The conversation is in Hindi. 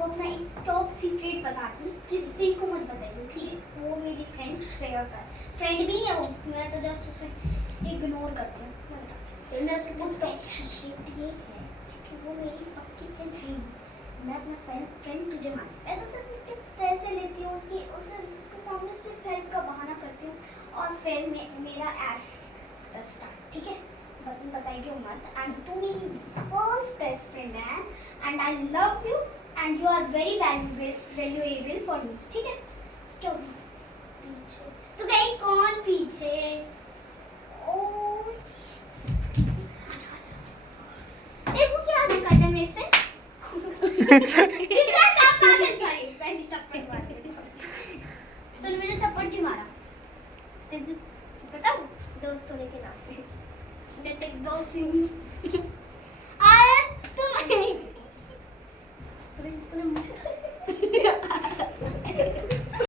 को अपना एक टॉप सीक्रेट बताती हूँ, किसी को मत बताइए, ठीक है? वो मेरी फ्रेंड श्रेया का फ्रेंड भी है वो, मैं तो जस्ट उसे इग्नोर करती हूँ। मैं बताती हूँ, तो मैं उसके पास टॉप सीक्रेट ये है कि वो मेरी पक्की फ्रेंड है ही। मैं अपना फ्रेंड तुझे मानती हूँ, मैं तो सिर्फ उसके पैसे लेती हूँ, उसके सामने सिर्फ हेल्प का बहाना करती हूँ, और फिर मेरा ऐश स्टार्ट, ठीक है? बताइए मत, एंड तू मेरी फर्स्ट बेस्ट फ्रेंड है, and I love you, and you are very valuable for me, ठीक है? क्यों पीछे तो गई कौन पीछे? ओ देखो क्या दिक्कत है मेरे से। इतना पागल सॉरी पहली थप्पड़ मार दी। तूने मुझे थप्पड़ क्यों मारा? तुझे बताऊं दोस्त होने के नाते मैं तेरे दोस्त हूँ।